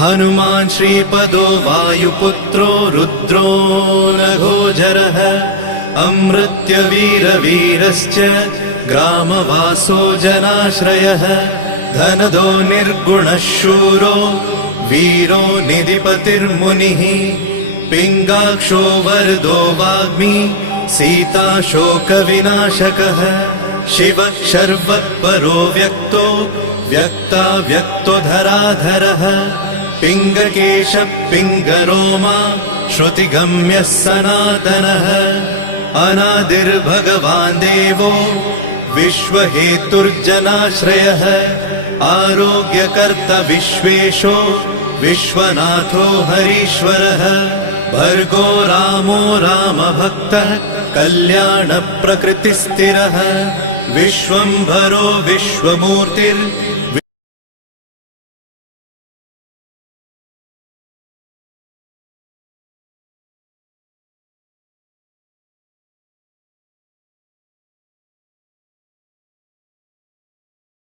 हनुमान् श्रीपदो वायुपुत्रो रुद्रो नघोजरः अमृत्यवीरवीरश्च ग्रामवासो जनाश्रयः धनदो निर्गुणः शूरो वीरो निधिपतिर्मुनिः पिङ्गाक्षो वरदो वाग्मी सीताशोकविनाशकः शिवः शर्वत्परो व्यक्तो व्यक्तो धराधरः पिङ्गकेशः पिङ्गरोमा श्रुतिगम्यः सनातनः अनादिर्भगवान् देवो विश्वहेतुर्जनाश्रयः आरोग्यकर्ता विश्वेशो विश्वनाथो हरीश्वरः भर्गो रामो रामभक्तः कल्याणप्रकृतिस्थिरः विश्वम्भरो विश्वमूर्तिर्विश्वरूपो